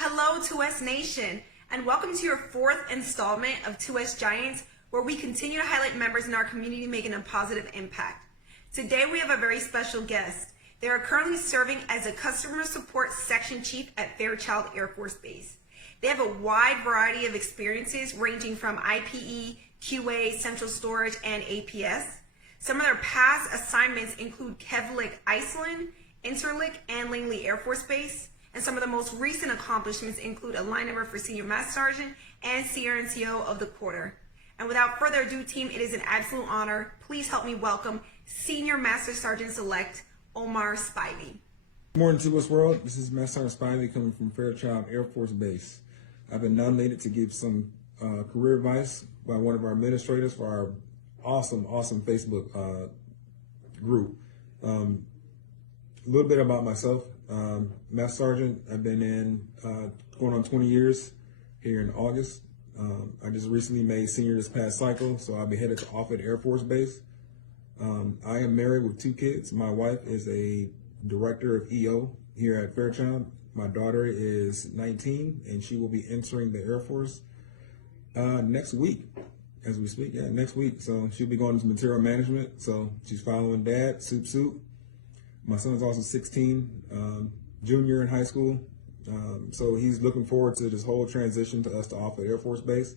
Hello 2S Nation, and welcome to your fourth installment of 2S Giants, where we continue to highlight members in our community making a positive impact. Today we have a very special guest. They are currently serving as a customer support section chief at Fairchild Air Force Base. They have a wide variety of experiences ranging from IPE, QA, central storage, and APS. Some of their past assignments include Keflavik, Iceland, Interlik, and Langley Air Force Base. And some of the most recent accomplishments include a line number for Senior Master Sergeant and CRNCO of the quarter. And without further ado, team, it is an absolute honor. Please help me welcome Senior Master Sergeant-Select Omar Spivey. Good morning to us world. This is Master Sergeant Spivey coming from Fairchild Air Force Base. I've been nominated to give some career advice by one of our administrators for our awesome Facebook group. A little bit about myself. Master Sergeant, I've been in going on 20 years here in August. I just recently made senior this past cycle, so I'll be headed to Offutt Air Force Base. I am married with 2 kids. My wife is a director of EO here at Fairchild. My daughter is 19, and she will be entering the Air Force next week, as we speak. Yeah, next week. So she'll be going into material management. So she's following dad, soup. My son's also 16, junior in high school. So he's looking forward to this whole transition to us to Offutt Air Force Base.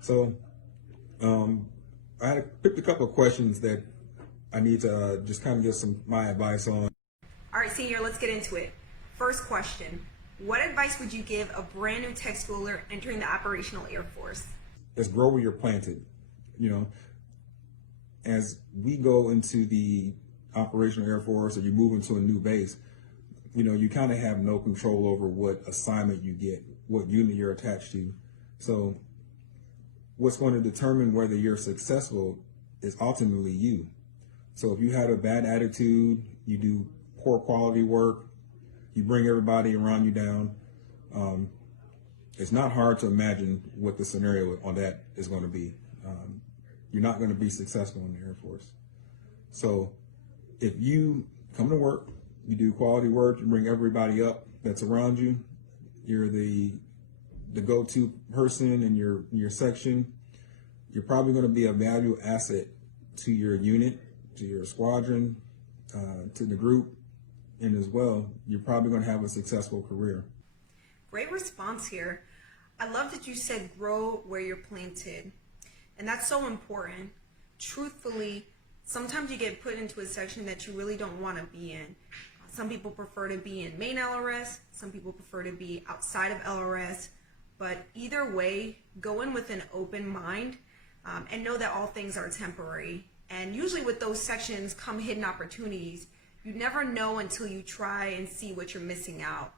So I had picked a couple of questions that I need to just kind of give my advice on. All right, Senior, let's get into it. First question, what advice would you give a brand new tech schooler entering the operational Air Force? It's grow where you're planted. You know, as we go into the operational Air Force or you move into a new base, you know, you kind of have no control over what assignment you get, what unit you're attached to. So what's going to determine whether you're successful is ultimately you. So if you had a bad attitude, you do poor quality work, you bring everybody around you down, it's not hard to imagine what the scenario on that is going to be. You're not going to be successful in the Air Force. So if you come to work, you do quality work, you bring everybody up that's around you, you're the go-to person in your section, you're probably going to be a valuable asset to your unit, to your squadron, to the group, and as well, you're probably going to have a successful career. Great response here. I love that you said grow where you're planted. And that's so important. Truthfully, sometimes you get put into a section that you really don't want to be in. Some people prefer to be in main LRS. Some people prefer to be outside of LRS. But either way, go in with an open mind and know that all things are temporary. And usually with those sections come hidden opportunities. You never know until you try and see what you're missing out.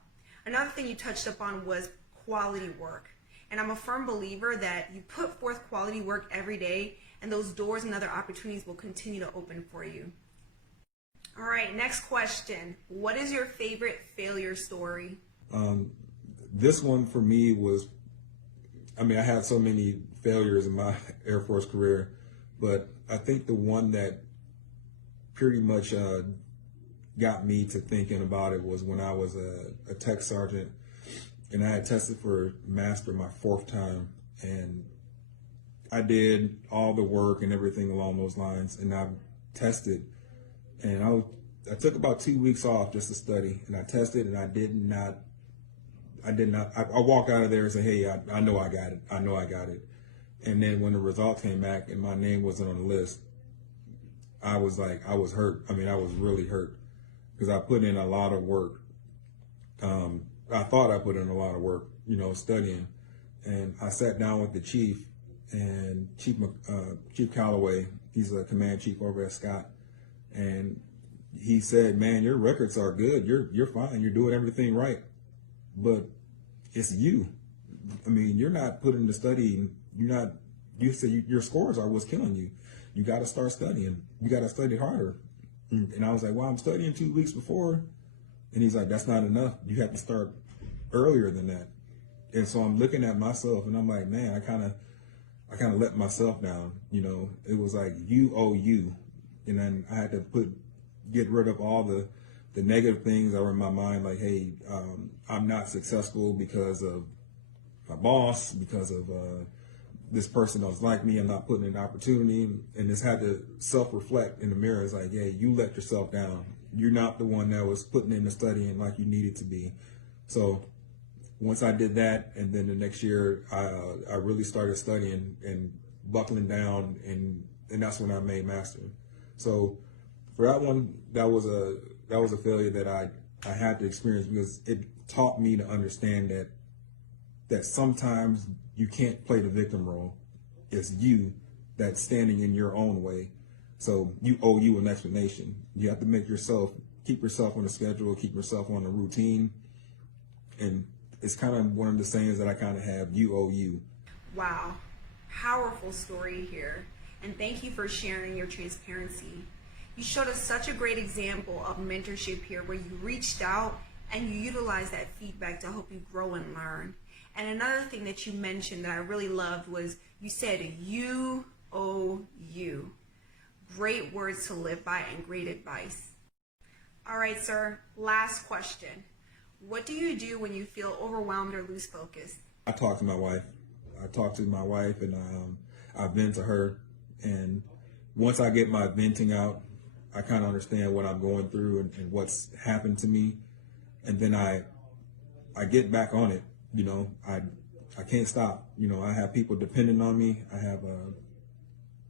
Another thing you touched upon was quality work. And I'm a firm believer that you put forth quality work every day and those doors and other opportunities will continue to open for you. All right, next question. What is your favorite failure story? This one for me was, I had so many failures in my Air Force career, but I think the one that pretty much got me to thinking about it was when I was a tech sergeant and I had tested for master my 4th time, and I did all the work and everything along those lines, and I tested, and I took about 2 weeks off just to study, and I tested, and I walked out of there and said, hey, I know I got it. And then when the results came back and my name wasn't on the list, I was hurt. I was really hurt because I put in a lot of work. I thought I put in a lot of work, studying. And I sat down with the chief, and Chief Calloway, he's a command chief over at Scott, and he said, man, your records are good. You're fine. You're doing everything right. But it's you. You're not putting the study, you said your scores are what's killing you. You got to start studying. You got to study harder. And I was like, well, I'm studying 2 weeks before. And he's like, that's not enough. You have to start earlier than that. And so I'm looking at myself and I'm like, man, I kind of let myself down. It was like, you owe you. And then I had to get rid of all the the negative things that were in my mind, like, hey, I'm not successful because of my boss, because of this person doesn't like me, I'm not putting in an opportunity, and just had to self-reflect in the mirror. It's like, hey, you let yourself down. You're not the one that was putting in the studying like you needed to be. So once I did that, and then the next year, I really started studying and buckling down, and that's when I made master. So for that one, that was a failure that I had to experience, because it taught me to understand that sometimes you can't play the victim role. It's you that's standing in your own way. So you owe you an explanation. You have to keep yourself on the schedule, keep yourself on the routine. And it's kind of one of the sayings that I kind of have, you owe you. Wow, powerful story here. And thank you for sharing your transparency. You showed us such a great example of mentorship here, where you reached out and you utilized that feedback to help you grow and learn. And another thing that you mentioned that I really loved was you said, you owe you. Great words to live by and great advice. All right, sir, last question. What do you do when you feel overwhelmed or lose focus? I talk to my wife. And I vent to her. And once I get my venting out, I kind of understand what I'm going through and what's happened to me. And then I get back on it. You know, I can't stop. You know, I have people depending on me. I have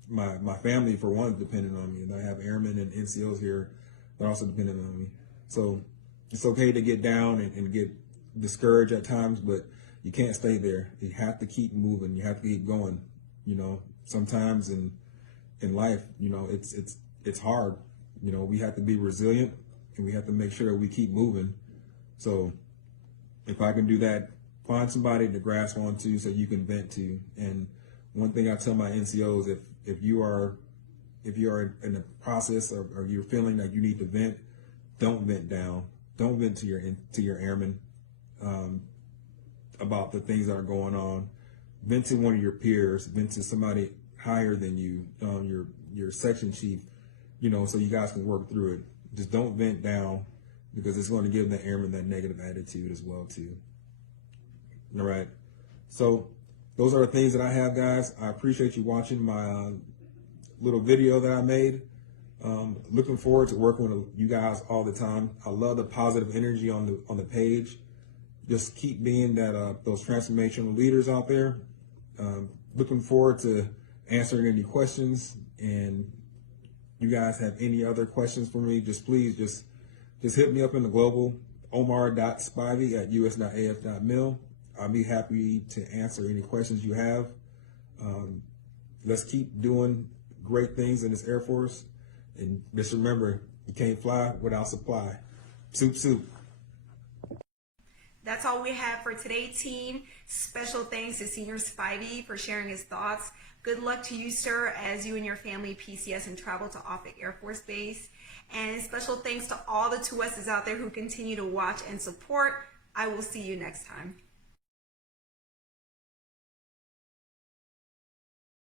my family, for one, depending on me. And I have airmen and NCOs here that are also dependent on me. So it's okay to get down and get discouraged at times, but you can't stay there. You have to keep moving. You have to keep going. You know, sometimes in life, you know, it's hard. You know, we have to be resilient, and we have to make sure that we keep moving. So if I can do that, find somebody to grasp onto so you can vent to. And one thing I tell my NCOs, if you are in the process or you're feeling like you need to vent, don't vent down. Don't vent to your airmen about the things that are going on. Vent to one of your peers. Vent to somebody higher than you, your section chief. You know, so you guys can work through it. Just don't vent down, because it's going to give the airman that negative attitude as well too. All right. So those are the things that I have, guys. I appreciate you watching my little video that I made. Looking forward to working with you guys all the time. I love the positive energy on the page. Just keep being those transformational leaders out there. Looking forward to answering any questions. And you guys have any other questions for me, please hit me up in the global, omar.spivey@us.af.mil. I'll be happy to answer any questions you have. Let's keep doing great things in this Air Force. And just remember, you can't fly without supply. Soup, soup. That's all we have for today, team. Special thanks to Senior Spivey for sharing his thoughts. Good luck to you, sir, as you and your family PCS and travel to Offutt Air Force Base. And special thanks to all the 2S's out there who continue to watch and support. I will see you next time.